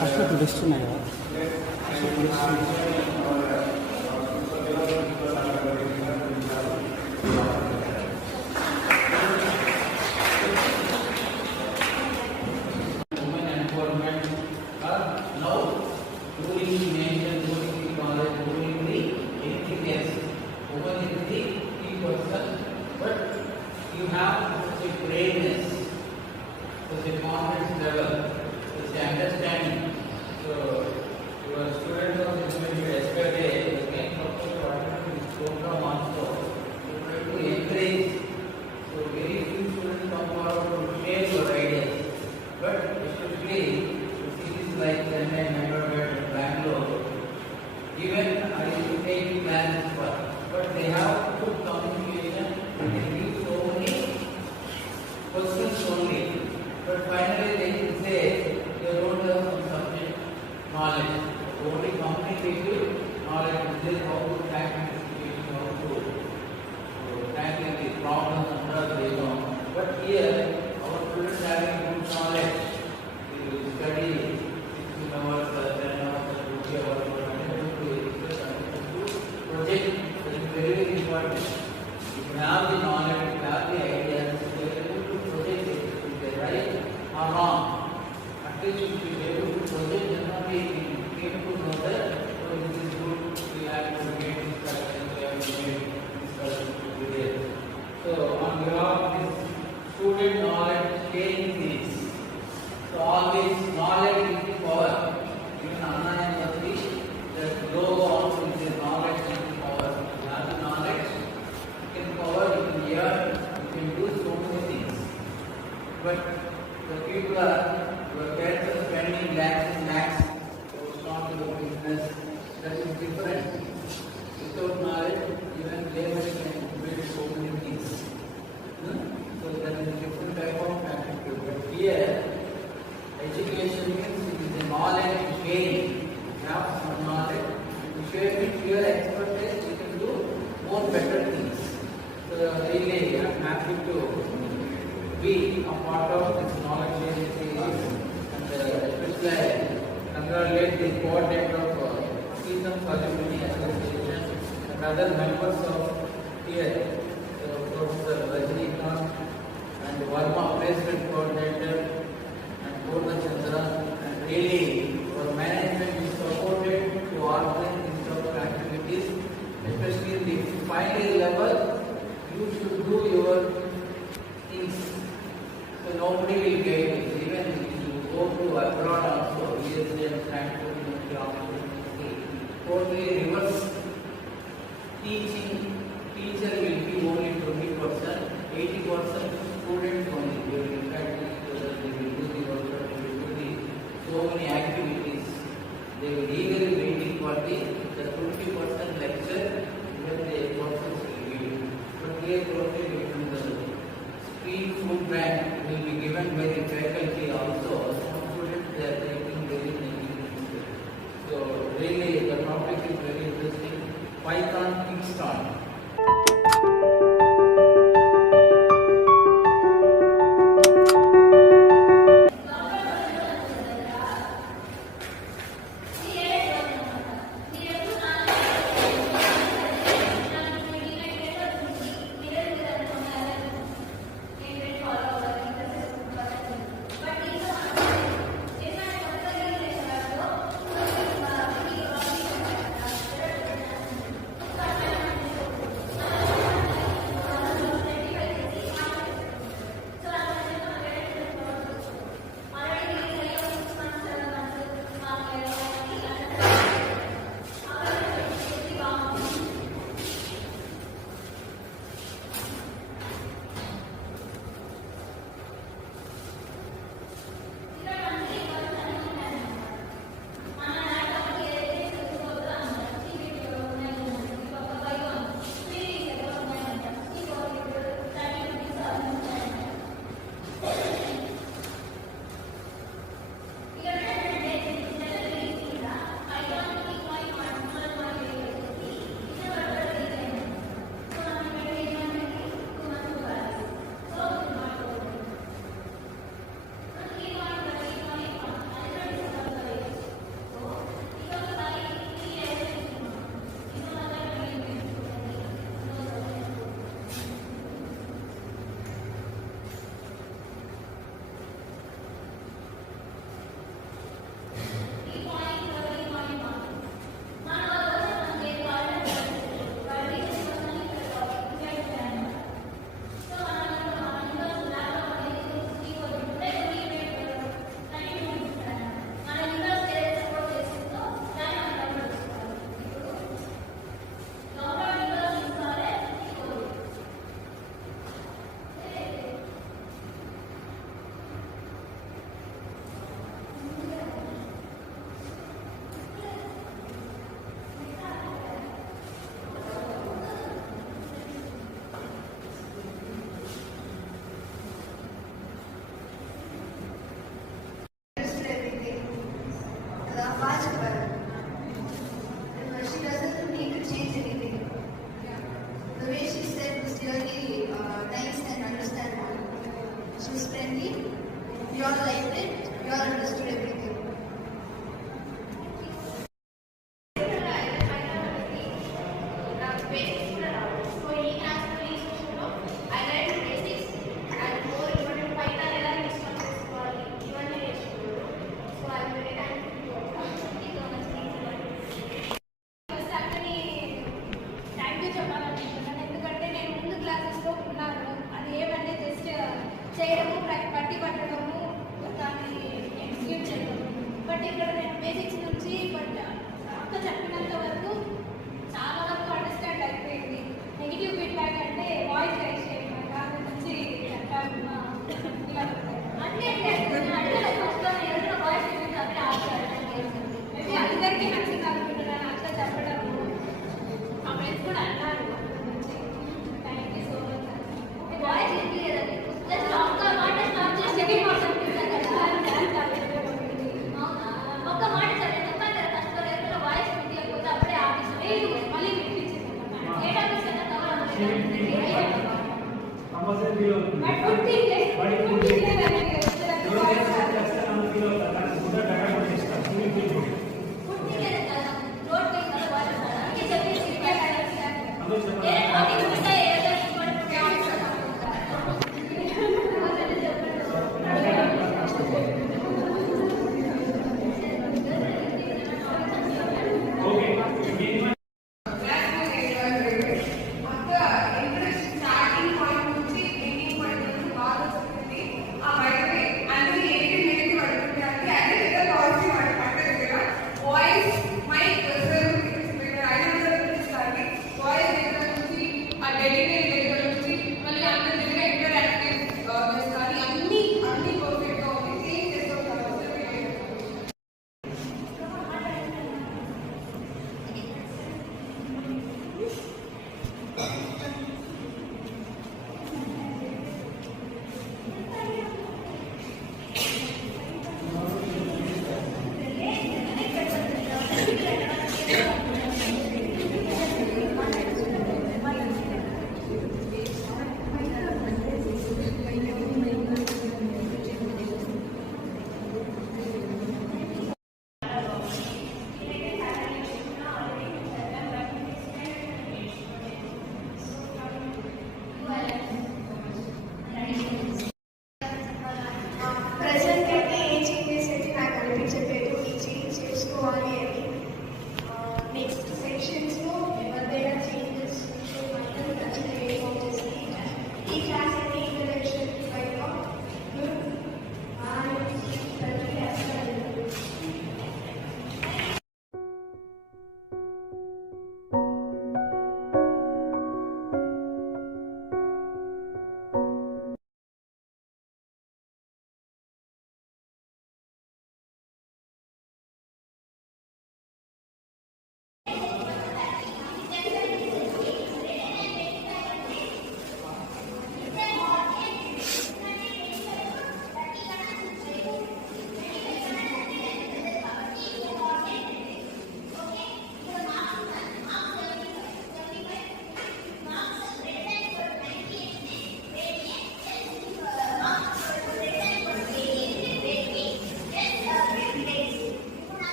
First best ఉన్నాయి కదా but they have good communication and they give so many questions only. But finally they can say they don't have some subject knowledge. Only communicative knowledge is how to tackle the situation, how to tackle the problems and all they know. But here our students having good knowledge, they will study 16 hours, 10 hours, 20 hours, project is very, very important. If you have the knowledge, if you have the ideas, you are able to project it. If they right or wrong, at least you should be able to project and not be able to know that this is good, we have to get this correction, we have to get this correction to be there. So on behalf of this student knowledge sharing series, so always knowledge is the power. Even Anna and Satish, that logo also is the knowledge is the power. You have the knowledge, you can power, you can hear, you can do so many things. But the people your parents are spending lakhs and lakhs to start your business, that is different. Without knowledge, even they can build so many things. So that is a different type of attitude. But here, education means it is a knowledge sharing. You have some knowledge, you share with your expertise, you can do more better things. So really, I am happy to be a part of this knowledge sharing series, and especially I congratulate the coordinator of Season Alumni Association and other members of here, Professor Rajnikant and Varma, President Coordinator, and Purnachandra, and really our management is supported to organize these sort of activities, especially in the final level. You should do your things, so nobody will get it. Even if you go to abroad also, USA and Stanford University, totally reverse teaching. Teacher will be only 20%, 80% students only. They will practice, they will do the workshop, they will do the so many activities. They will eagerly waiting for the 20% lecture, then the courses will be given. But here totally different. The free food bank will be given by the faculty also. Some students they are taking very negative. So really the topic is very interesting. Python Kickstart. Yeah. But ఇక్కడ నేను బేసిక్స్ నుంచి బట్ అక్క చెప్పినంత వరకు చాలా వరకు అండర్స్టాండ్ అయిపోయింది. Negative feedback అంటే వాయిస్ రైజ్ చేయడం దాని నుంచి చెప్పాను ఇలా అంటే వాయిస్ మేబీ అందరికీ నచ్చింది అనుకుంటున్నాను అక్క చెప్పడం. మా ఫ్రెండ్స్ కూడా అన్నారు. Thank you so much. Voice ఏంటి జస్ట్ ఒక్క మాట స్టార్ట్ చేసి ఒక్క మాట సరే చెప్పాను కదా ఫస్ట్ వాయిస్ వినిపించకపోతే అప్పుడే ఆఫీస్ మళ్ళీ వినిపించింది ఏ టాపిక్స్ అయినా కవర్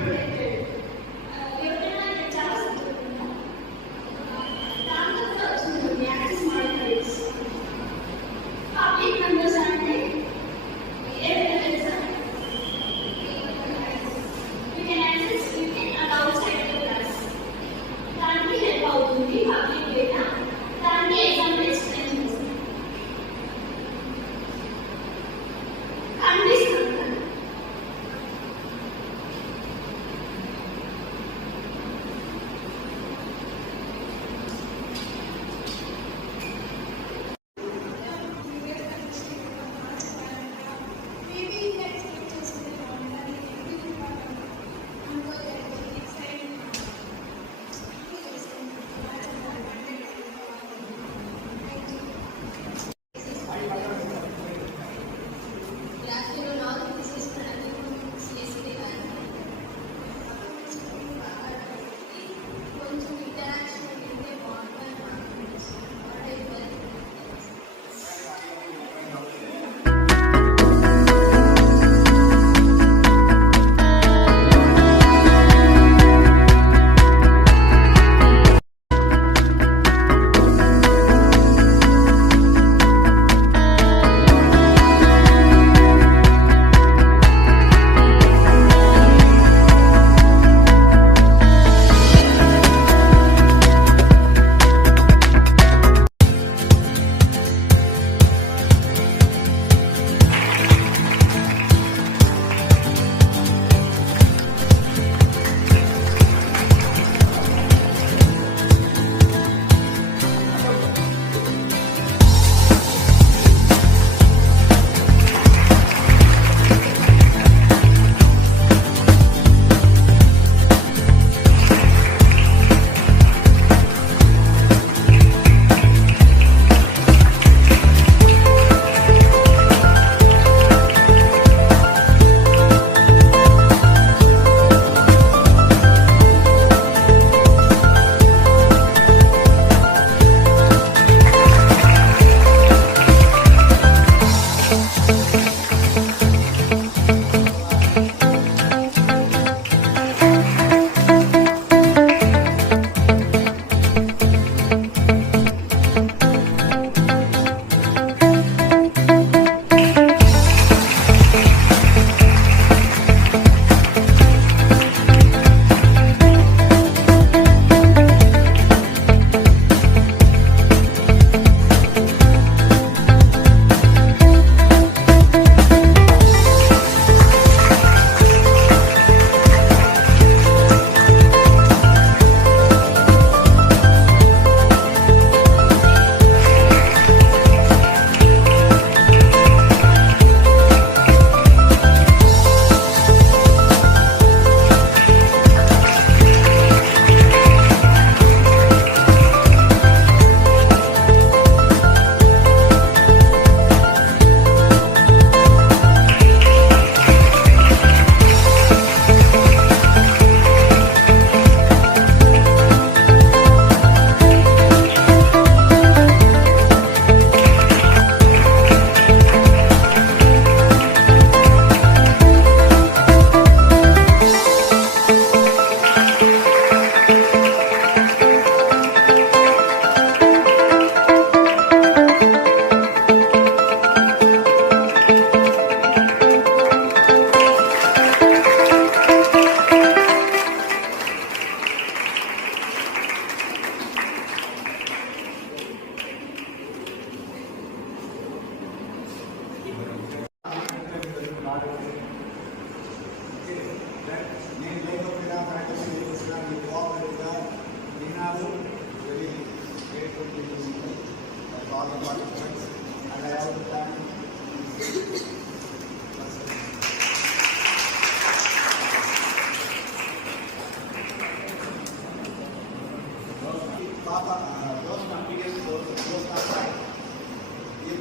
ప్రొటెక్టెడ్. ఎవరైనా ఇక్కడ చాలా సంతోషంగా దాంతో కూడా వచ్చింది యాక్సెస్ మాడిఫైర్స్. పబ్లిక్ మెంబర్స్ అంటే ఏదైనా తెలుసా? You can access with and out side the class. దానికి హెల్ప్ అవుతుంది పబ్లిక్ డేటా. దానికి ఎగ్జాంపుల్ ఎక్స్ప్లెయిన్ చేస్తాను. కనిపిస్తుంది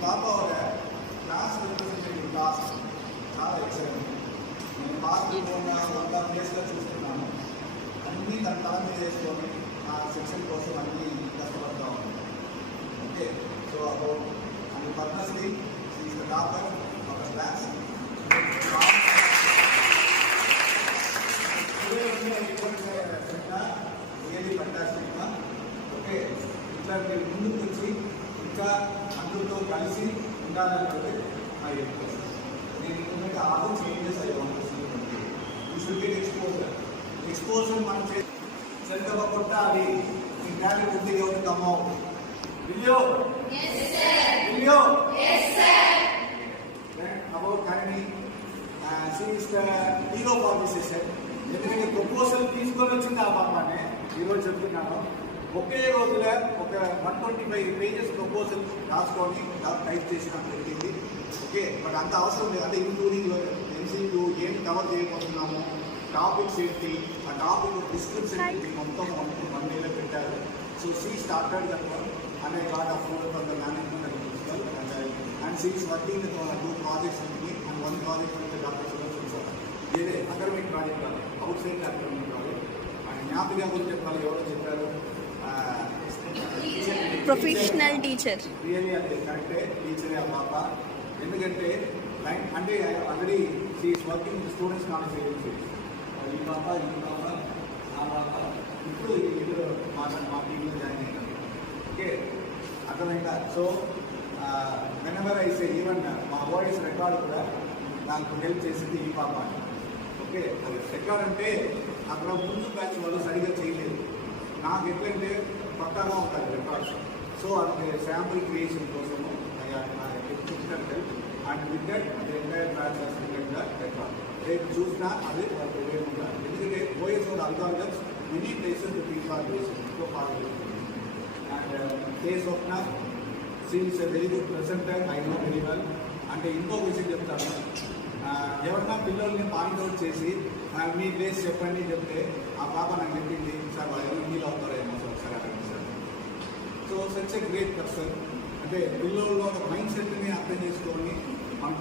पापा और क्लास रिप्रेजेंटेटिव क्लास చాలా ఎక్సలెంట్. నేను పార్టీ పోయినా వంద ప్లేస్లో చూస్తున్నాను. అన్నీ తన తల మీద వేసుకొని ఆ సెక్షన్ కోసం అన్నీ కష్టపడతా ఉన్నాను. Okay, so about and purposely is the topper of the class. పొందాలి. మీ టాలెంట్ ఉంది ఎవరు కమ్మో విలియో విలియో అబౌట్ కానీ she's the hero for this session. ఎందుకంటే ప్రపోజల్ తీసుకొని వచ్చింది ఆ పాపనే ఈరోజు చెప్తున్నాను. ఒకే రోజులో ఒక 125 పేజెస్ ప్రపోజల్ రాసుకొని టైప్ చేసిన జరిగింది. ఓకే, బట్ అంత అవసరం లేదు. అంటే ఇంక్లూడింగ్ ఎంసీక్యూ ఏం కవర్ చేయబోతున్నాము, టాపిక్స్ ఏంటి, ఆ టాపిక్ డిస్క్రిప్షన్ ఏంటి మొత్తం 1 డేలో పెట్టారు. So she started that one and I got approval from the management and principal and she is working with 2 projects with me and 1 project with Dr. Sudarshan sir. ఇదే academic project కాదు, outside academic project. And జ్ఞాపిక గురించి చెప్పాలి, ఎవరో చెప్పారు professional teacher. Really అది కరెక్టే, టీచరే ఆ పాప. ఎందుకంటే లైన్ అంటే already she's working with students knowledge agency. ఈ పాప ఆ పాప ఇప్పుడు ఇద్దరు మా టీంలో జాయిన్ అయ్యారు. ఓకే, అర్థమైందా? So whenever I say even మా వాయిస్ రికార్డు కూడా నాకు హెల్ప్ చేసింది ఈ పాప. ఓకే, రికార్డ్ అంటే అక్కడ ముందు బ్యాచ్ వాళ్ళు సరిగ్గా చేయలేదు. నాకు ఎట్లంటే పక్కాగా ఉంటాయి రికార్డ్స్. సో అది శాంపుల్ క్రియేషన్ కోసము technical help and with that అది ఎంటైర్ బ్యాచ్ రికార్డ్ రేపు చూసినా అది ఉంటారు. ఎందుకంటే OS algorithms many places people are using so far. And case of నా scenes a very good presenter, I know very well. అంటే ఇంకో విషయం చెప్తాను, ఎవరన్నా పిల్లల్ని పాయింట్అవుట్ చేసి మీ ప్లేస్ చెప్పండి చెప్తే ఆ పాప నాకు చెప్పింది, సార్ వాళ్ళు హిందీలో అవుతారేమో సార్ అడగండి sir. So such a great person. అంటే పిల్లల్లో ఒక మైండ్ సెట్ని అర్థం చేసుకొని మనం